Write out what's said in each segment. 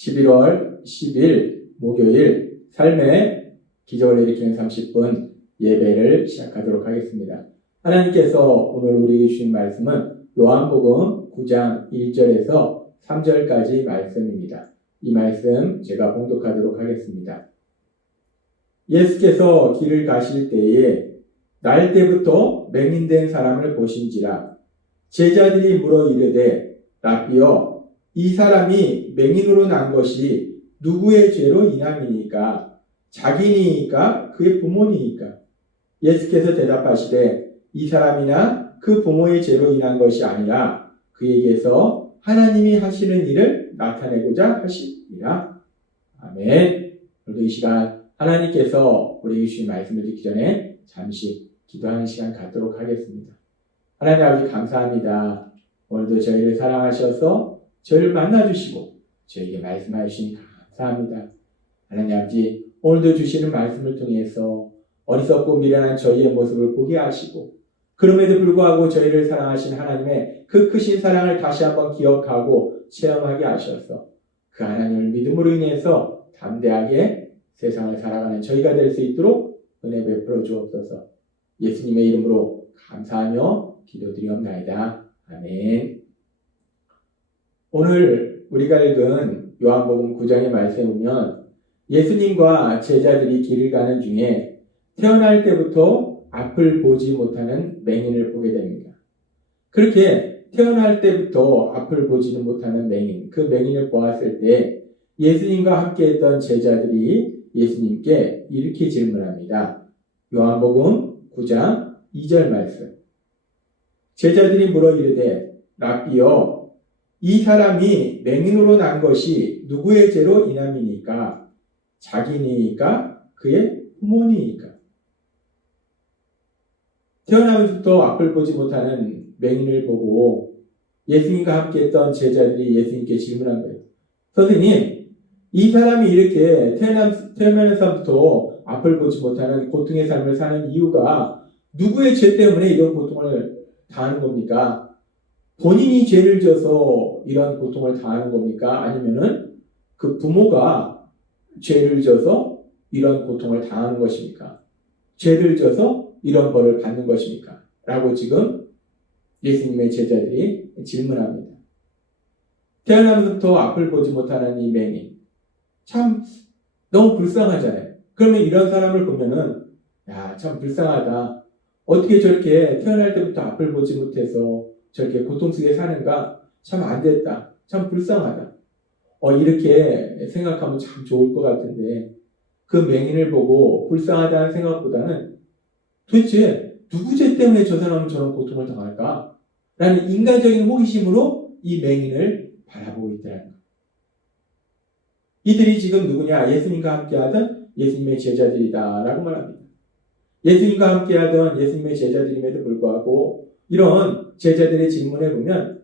11월 10일 목요일 삶의 기적을 일으키는 30분 예배를 시작하도록 하겠습니다. 하나님께서 오늘 우리에게 주신 말씀은 요한복음 9장 1절에서 3절까지 말씀입니다. 이 말씀 제가 봉독하도록 하겠습니다. 예수께서 길을 가실 때에 날 때부터 맹인된 사람을 보신지라. 제자들이 물어 이르되 라삐여, 이 사람이 맹인으로 난 것이 누구의 죄로 인함이니까? 자기니이까 그의 부모니이까? 예수께서 대답하시되 이 사람이나 그 부모의 죄로 인한 것이 아니라 그에게서 하나님이 하시는 일을 나타내고자 하시니라. 아멘. 오늘도 이 시간 하나님께서 우리에게 주신 말씀을 듣기 전에 잠시 기도하는 시간 갖도록 하겠습니다. 하나님 아버지 감사합니다. 오늘도 저희를 사랑하셔서 저희를 만나주시고 저에게 말씀해 주시니 감사합니다. 하나님 아버지, 오늘도 주시는 말씀을 통해서 어리석고 미련한 저희의 모습을 보게 하시고 그럼에도 불구하고 저희를 사랑하신 하나님의 그 크신 사랑을 다시 한번 기억하고 체험하게 하셔서 그 하나님을 믿음으로 인해서 담대하게 세상을 살아가는 저희가 될 수 있도록 은혜 베풀어 주옵소서. 예수님의 이름으로 감사하며 기도드리옵나이다. 아멘. 오늘 우리가 읽은 요한복음 9장의 말씀에 보면 예수님과 제자들이 길을 가는 중에 태어날 때부터 앞을 보지 못하는 맹인을 보게 됩니다. 그렇게 태어날 때부터 앞을 보지는 못하는 맹인, 그 맹인을 보았을 때 예수님과 함께했던 제자들이 예수님께 이렇게 질문합니다. 요한복음 9장 2절 말씀. 제자들이 물어 이르되 라삐여, 이 사람이 맹인으로 난 것이 누구의 죄로 인함이니까? 자기니이까 그의 부모니이까? 태어나면서부터 앞을 보지 못하는 맹인을 보고 예수님과 함께했던 제자들이 예수님께 질문한 거예요. 선생님, 이 사람이 이렇게 태어나면서부터 앞을 보지 못하는 고통의 삶을 사는 이유가 누구의 죄 때문에 이런 고통을 당하는 겁니까? 본인이 죄를 져서 이런 고통을 당하는 겁니까? 아니면은 그 부모가 죄를 져서 이런 고통을 당하는 것입니까? 죄를 져서 이런 벌을 받는 것입니까? 라고 지금 예수님의 제자들이 질문합니다. 태어나면서부터 앞을 보지 못하는 이 맹인, 참 너무 불쌍하잖아요. 그러면 이런 사람을 보면은 야, 참 불쌍하다. 어떻게 저렇게 태어날 때부터 앞을 보지 못해서 저렇게 고통 속에 사는가? 참 안 됐다. 참 불쌍하다. 이렇게 생각하면 참 좋을 것 같은데 그 맹인을 보고 불쌍하다는 생각보다는 도대체 누구 죄 때문에 저 사람은 저런 고통을 당할까? 라는 인간적인 호기심으로 이 맹인을 바라보고 있다는 것. 이들이 지금 누구냐? 예수님과 함께하던 예수님의 제자들이다 라고 말합니다. 예수님과 함께하던 예수님의 제자들임에도 불구하고 이런 제자들의 질문에 보면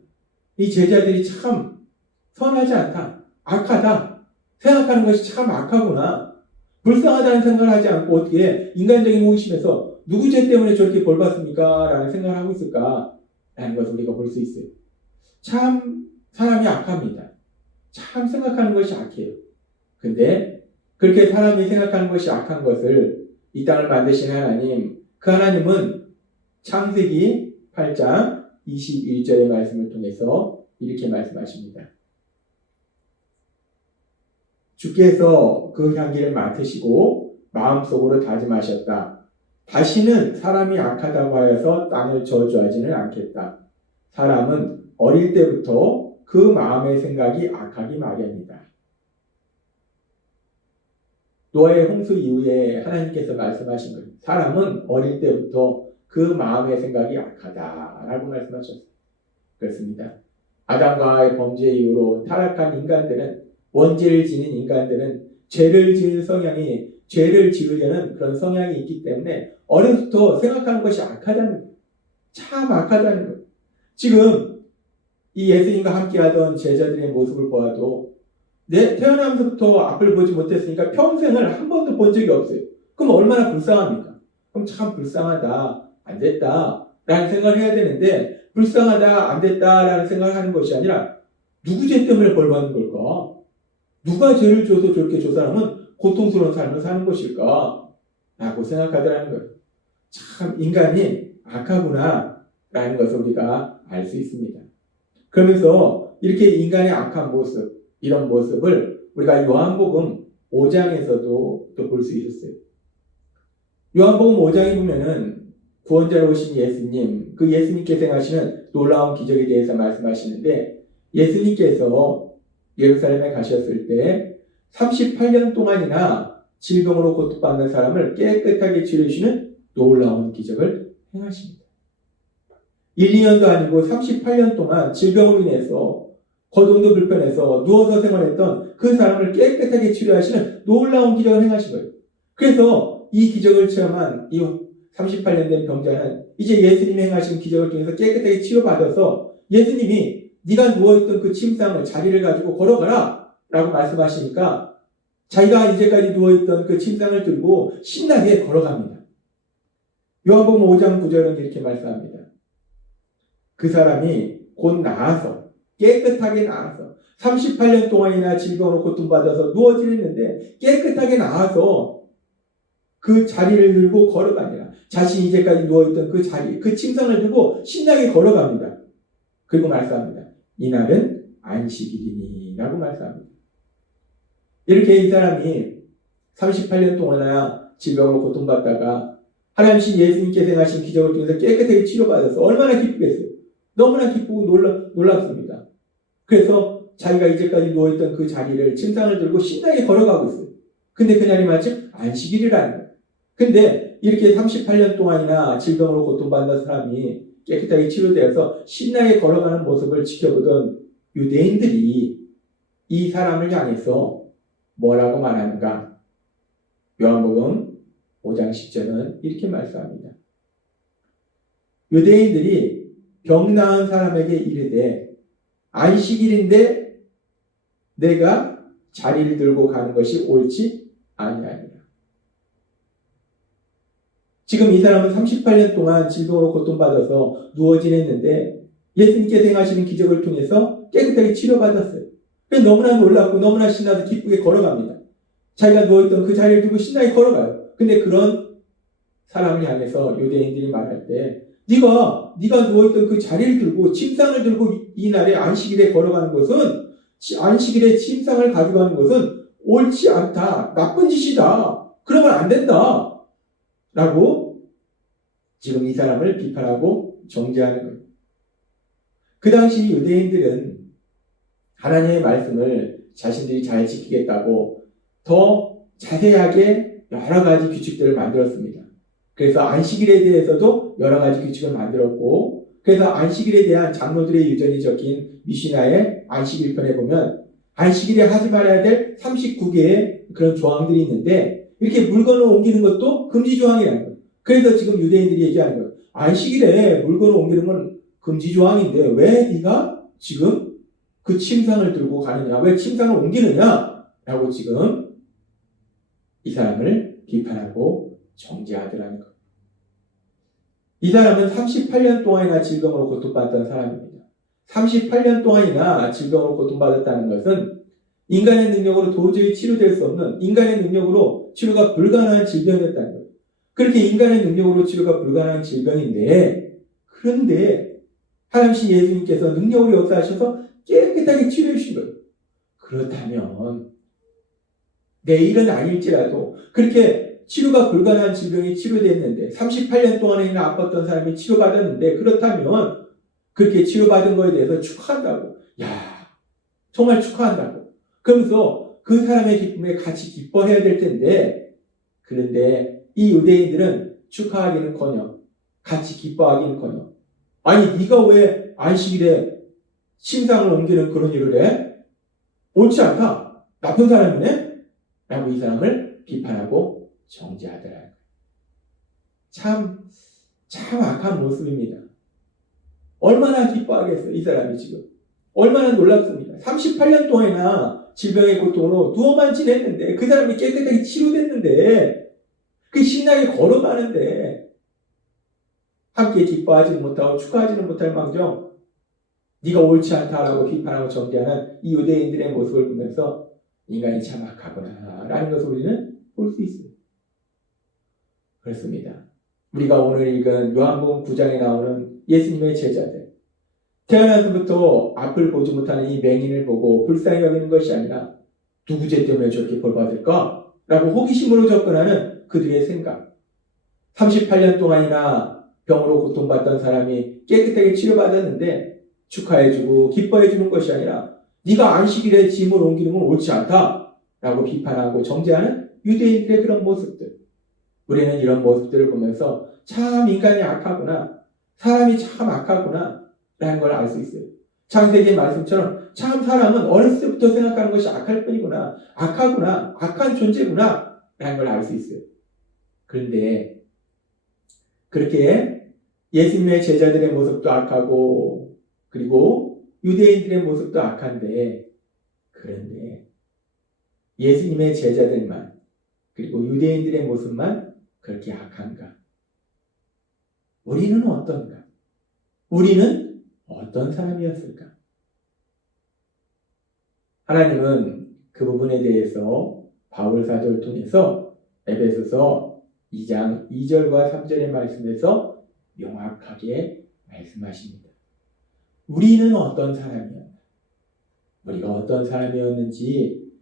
이 제자들이 참 선하지 않다, 악하다, 생각하는 것이 참 악하구나, 불쌍하다는 생각을 하지 않고 어떻게 인간적인 호기심에서 누구 죄 때문에 저렇게 벌 받습니까? 라는 생각을 하고 있을까? 라는 것을 우리가 볼 수 있어요. 참 사람이 악합니다. 참 생각하는 것이 악해요. 근데 그렇게 사람이 생각하는 것이 악한 것을 이 땅을 만드신 하나님, 그 하나님은 창세기 8장 21절의 말씀을 통해서 이렇게 말씀하십니다. 주께서 그 향기를 맡으시고 마음속으로 다짐하셨다. 다시는 사람이 악하다고 하여서 땅을 저주하지는 않겠다. 사람은 어릴 때부터 그 마음의 생각이 악하기 마련이다. 노아의 홍수 이후에 하나님께서 말씀하신 거예요. 사람은 어릴 때부터 그 마음의 생각이 악하다라고 말씀하셨어요. 그렇습니다. 아담과 하와의 범죄 이후로 타락한 인간들은, 원죄를 지닌 인간들은 죄를 지을 성향이, 죄를 지으려는 그런 성향이 있기 때문에 어려서부터 생각하는 것이 악하다는 거예요. 참 악하다는 거예요. 지금 이 예수님과 함께하던 제자들의 모습을 보아도 태어나면서부터 앞을 보지 못했으니까 평생을 한 번도 본 적이 없어요. 그럼 얼마나 불쌍합니까? 그럼 참 불쌍하다, 안 됐다 라는 생각을 해야 되는데 불쌍하다, 안 됐다 라는 생각을 하는 것이 아니라 누구 죄 때문에 벌 받는 걸까? 누가 죄를 줘서 저렇게 저 사람은 고통스러운 삶을 사는 것일까? 라고 생각하더라는 거예요. 참 인간이 악하구나 라는 것을 우리가 알 수 있습니다. 그러면서 이렇게 인간의 악한 모습, 이런 모습을 우리가 요한복음 5장에서도 또 볼 수 있었어요. 요한복음 5장에 보면은 구원자로 오신 예수님, 그 예수님께서 행하시는 놀라운 기적에 대해서 말씀하시는데, 예수님께서 예루살렘에 가셨을 때 38년 동안이나 질병으로 고통받는 사람을 깨끗하게 치료해주시는 놀라운 기적을 행하십니다. 1, 2년도 아니고 38년 동안 질병으로 인해서 거동도 불편해서 누워서 생활했던 그 사람을 깨끗하게 치료하시는 놀라운 기적을 행하신 거예요. 그래서 이 기적을 체험한 이 38년 된 병자는 이제 예수님이 행하신 기적을 통해서 깨끗하게 치료받아서 예수님이 네가 누워있던 그 침상을 자리를 가지고 걸어가라 라고 말씀하시니까 자기가 이제까지 누워있던 그 침상을 들고 신나게 걸어갑니다. 요한복음 5장 9절은 이렇게 말씀합니다. 그 사람이 곧 나아서 깨끗하게 나아서 38년 동안이나 질병으로 고통받아서 누워 지냈는데 깨끗하게 나아서 그 자리를 들고 걸어가니라. 자신이 이제까지 누워있던 그 자리, 그 침상을 들고 신나게 걸어갑니다. 그리고 말씀합니다. 이날은 안식일이니 라고 말씀합니다. 이렇게 이 사람이 38년 동안이나 질병으로 고통받다가 하나님신 예수님께서 행하신 기적을 통해서 깨끗하게 치료받아서 얼마나 기쁘겠어요. 너무나 기쁘고 놀랍습니다. 그래서 자기가 이제까지 누워있던 그 자리를 침상을 들고 신나게 걸어가고 있어요. 근데 그날이 마침 안식일이라는 거예요. 근데 이렇게 38년 동안이나 질병으로 고통받는 사람이 깨끗하게 치료되어서 신나게 걸어가는 모습을 지켜보던 유대인들이 이 사람을 향해서 뭐라고 말하는가? 요한복음 5장 10절은 이렇게 말씀합니다. 유대인들이 병 나은 사람에게 이르되 안식일인데 내가 자리를 들고 가는 것이 옳지 아니하니라. 지금 이 사람은 38년 동안 질병으로 고통받아서 누워 지냈는데 예수님께서 행하시는 기적을 통해서 깨끗하게 치료받았어요. 그래서 너무나 놀랍고 너무나 신나서 기쁘게 걸어갑니다. 자기가 누워있던 그 자리를 두고 신나게 걸어가요. 근데 그런 사람을 향해서 유대인들이 말할 때 네가 누워있던 그 자리를 들고 침상을 들고 이날에 안식일에 걸어가는 것은 안식일에 침상을 가져가는 것은 옳지 않다. 나쁜 짓이다. 그러면 안 된다. 라고 지금 이 사람을 비판하고 정죄하는 거예요. 그 당시 유대인들은 하나님의 말씀을 자신들이 잘 지키겠다고 더 자세하게 여러 가지 규칙들을 만들었습니다. 그래서 안식일에 대해서도 여러 가지 규칙을 만들었고, 그래서 안식일에 대한 장로들의 유전이 적힌 미시나의 안식일편에 보면 안식일에 하지 말아야 될 39개의 그런 조항들이 있는데 이렇게 물건을 옮기는 것도 금지 조항이라는 거예요. 그래서 지금 유대인들이 얘기하는 거예요. 안식일에 물건을 옮기는 건 금지 조항인데 왜 네가 지금 그 침상을 들고 가느냐? 왜 침상을 옮기느냐? 라고 지금 이 사람을 비판하고 정죄하더라는 거예요. 이 사람은 38년 동안이나 질병으로 고통받았던 사람입니다. 38년 동안이나 질병으로 고통받았다는 것은 인간의 능력으로 도저히 치료될 수 없는, 인간의 능력으로 치료가 불가능한 질병이었다는 거예요. 그렇게 인간의 능력으로 치료가 불가능한 질병인데, 그런데 하나님 예수님께서 능력으로 역사하셔서 깨끗하게 치료해 주신 거예요. 그렇다면 내일은 아닐지라도 그렇게 치료가 불가능한 질병이 치료됐는데 38년 동안이나 아팠던 사람이 치료받았는데, 그렇다면 그렇게 치료받은 거에 대해서 축하한다고. 야, 정말 축하한다고. 그러면서 그 사람의 기쁨에 같이 기뻐해야 될 텐데, 그런데 이 유대인들은 축하하기는커녕 같이 기뻐하기는커녕, 아니 네가 왜 안식일에 침상을 옮기는 그런 일을 해? 옳지 않다. 나쁜 사람이네? 라고 이 사람을 비판하고 정죄하더라. 참 악한 모습입니다. 얼마나 기뻐하겠어요, 이 사람이 지금. 얼마나 놀랍습니다. 38년 동안이나 질병의 고통으로 누워만 지냈는데, 그 사람이 깨끗하게 치료됐는데, 그 신나게 걸어가는데, 함께 기뻐하지는 못하고 축하하지는 못할 망정, 네가 옳지 않다라고 비판하고 정죄하는 이 유대인들의 모습을 보면서 인간이 참 악하구나 라는 것을 우리는 볼 수 있어요. 그렇습니다. 우리가 오늘 읽은 요한복음 9장에 나오는 예수님의 제자들, 태어나서부터 앞을 보지 못하는 이 맹인을 보고 불쌍히 여기는 것이 아니라 누구 죄 때문에 저렇게 벌받을까? 라고 호기심으로 접근하는 그들의 생각. 38년 동안이나 병으로 고통받던 사람이 깨끗하게 치료받았는데 축하해주고 기뻐해주는 것이 아니라 네가 안식일에 짐을 옮기는 건 옳지 않다 라고 비판하고 정죄하는 유대인들의 그런 모습들. 우리는 이런 모습들을 보면서 참 인간이 악하구나, 사람이 참 악하구나 라는 걸 알 수 있어요. 창세기 말씀처럼 참 사람은 어렸을 때부터 생각하는 것이 악할 뿐이구나, 악하구나, 악한 존재구나 라는 걸 알 수 있어요. 그런데 그렇게 예수님의 제자들의 모습도 악하고 그리고 유대인들의 모습도 악한데, 그런데 예수님의 제자들만 그리고 유대인들의 모습만 그렇게 악한가? 우리는 어떤가? 우리는 어떤 사람이었을까? 하나님은 그 부분에 대해서 바울 사도를 통해서 에베소서 2장 2절과 3절의 말씀에서 명확하게 말씀하십니다. 우리는 어떤 사람이었나? 우리가 어떤 사람이었는지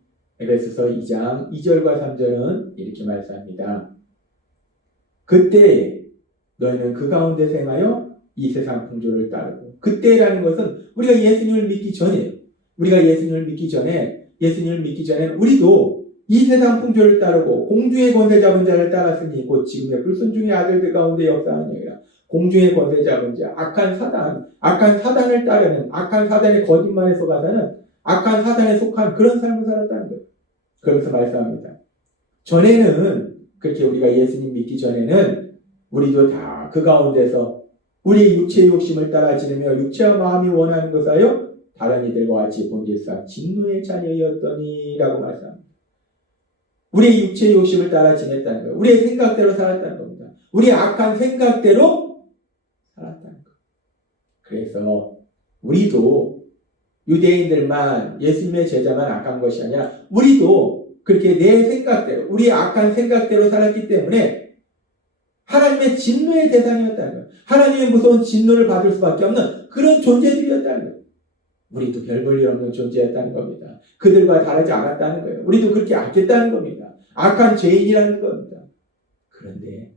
에베소서 2장 2절과 3절은 이렇게 말씀합니다. 그때 너희는 그 가운데서 행하여 이 세상 풍조를 따르고, 그때라는 것은 우리가 예수님을 믿기 전이에요. 우리가 예수님을 믿기 전에 우리도 이 세상 풍조를 따르고 공중의 권세 잡은 자를 따랐으니 곧 지금의 불순종의 아들들 가운데 역사하는 영이라. 공중의 권세 잡은 자, 악한 사단을 따르는, 악한 사단의 거짓말에 속아서는 악한 사단에 속한 그런 삶을 살았다는 거예요. 그러면서 말씀합니다. 전에는, 그렇게 우리가 예수님 믿기 전에는 우리도 다 그 가운데서 우리 육체의 욕심을 따라 지내며 육체와 마음이 원하는 것하여 다른 이들과 같이 본질상 진노의 자녀였더니 라고 말씀합니다. 우리의 육체의 욕심을 따라 지냈다는 거예요. 우리의 생각대로 살았다는 겁니다. 우리의 악한 생각대로 살았다는 거예요. 그래서 우리도 유대인들만, 예수님의 제자만 악한 것이 아니라 우리도 그렇게 내 생각대로, 우리의 악한 생각대로 살았기 때문에 하나님의 진노의 대상이었다는 거예요. 하나님의 무서운 진노를 받을 수밖에 없는 그런 존재들이었다는 거예요. 우리도 별 볼 일 없는 존재였다는 겁니다. 그들과 다르지 않았다는 거예요. 우리도 그렇게 악했다는 겁니다. 악한 죄인이라는 겁니다. 그런데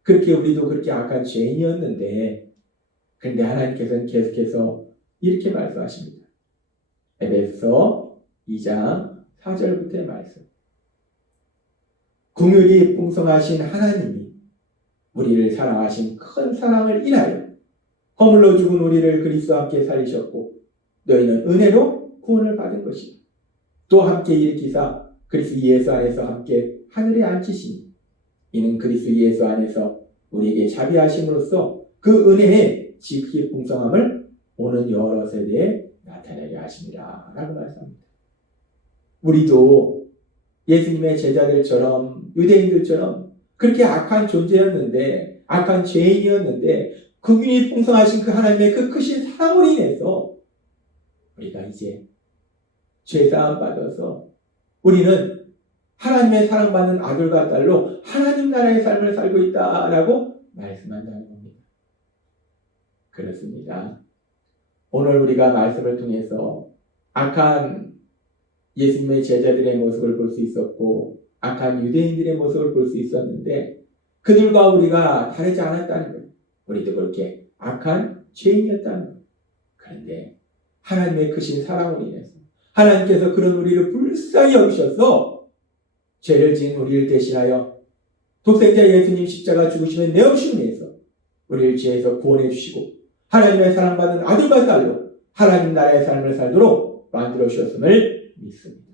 그렇게 우리도 그렇게 악한 죄인이었는데, 그런데 하나님께서는 계속해서 이렇게 말씀하십니다. 에베소서 2장 4절부터의 말씀. 긍휼이 풍성하신 하나님이 우리를 사랑하신 큰 사랑을 인하여 허물로 죽은 우리를 그리스도와 함께 살리셨고 너희는 은혜로 구원을 받은 것이다. 또 함께 일으키사 그리스도 예수 안에서 함께 하늘에 앉히시니 이는 그리스도 예수 안에서 우리에게 자비하심으로써 그 은혜의 지극히 풍성함을 오는 여러 세대에 나타내게 하십니다 라고 말씀합니다. 우리도 예수님의 제자들처럼, 유대인들처럼 그렇게 악한 존재였는데, 악한 죄인이었는데 긍휼이 풍성하신 그 하나님의 그 크신 사랑으로 인해서 우리가 이제 죄사함 받아서 우리는 하나님의 사랑받는 아들과 딸로 하나님 나라의 삶을 살고 있다라고 말씀한다는 겁니다. 그렇습니다. 오늘 우리가 말씀을 통해서 악한 예수님의 제자들의 모습을 볼 수 있었고 악한 유대인들의 모습을 볼 수 있었는데 그들과 우리가 다르지 않았다는 거예요. 우리도 그렇게 악한 죄인이었다는 거예요. 그런데 하나님의 크신 사랑으로 인해서 하나님께서 그런 우리를 불쌍히 여기셔서 죄를 지은 우리를 대신하여 독생자 예수님 십자가 죽으심의 내어주심을 위해서 우리를 죄에서 구원해 주시고 하나님의 사랑받은 아들과 딸로 하나님 나라의 삶을 살도록 만들어 주셨음을 믿습니다.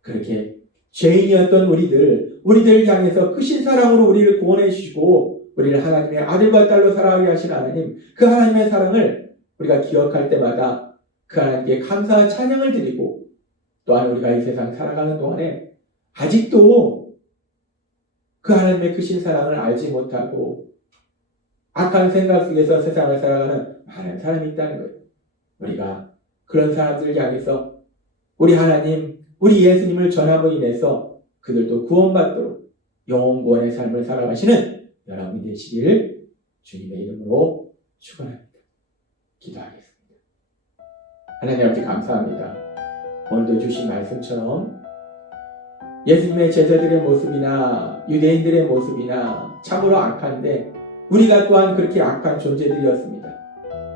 그렇게 죄인이었던 우리들을 향해서 크신 사랑으로 우리를 구원해 주시고 우리를 하나님의 아들과 딸로 살아가게 하신 하나님, 그 하나님의 사랑을 우리가 기억할 때마다 그 하나님께 감사와 찬양을 드리고, 또한 우리가 이 세상 살아가는 동안에 아직도 그 하나님의 크신 사랑을 알지 못하고 악한 생각 속에서 세상을 살아가는 많은 사람이 있다는 거예요. 우리가 그런 사람들을 향해서 우리 하나님, 우리 예수님을 전함으로 인해서 그들도 구원받도록 영원구원의 삶을 살아가시는 여러분이 되시길 주님의 이름으로 축원합니다. 기도하겠습니다. 하나님 아버지 감사합니다. 오늘도 주신 말씀처럼 예수님의 제자들의 모습이나 유대인들의 모습이나 참으로 악한데 우리가 또한 그렇게 악한 존재들이었습니다.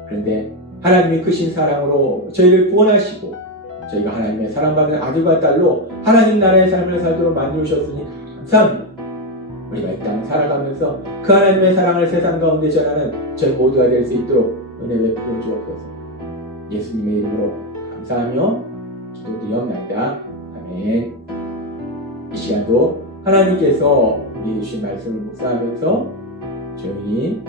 그런데 하나님이 크신 사랑으로 저희를 구원하시고 저희가 하나님의 사랑받는 아들과 딸로 하나님 나라의 삶을 살도록 만들어주셨으니 감사합니다. 우리가 이 땅을 살아가면서 그 하나님의 사랑을 세상 가운데 전하는 저희 모두가 될 수 있도록 은혜 베풀어 주옵소서. 예수님의 이름으로 감사하며 기도드리옵나이다. 아멘. 이 시간도 하나님께서 우리 주신 말씀을 묵상하면서 조용히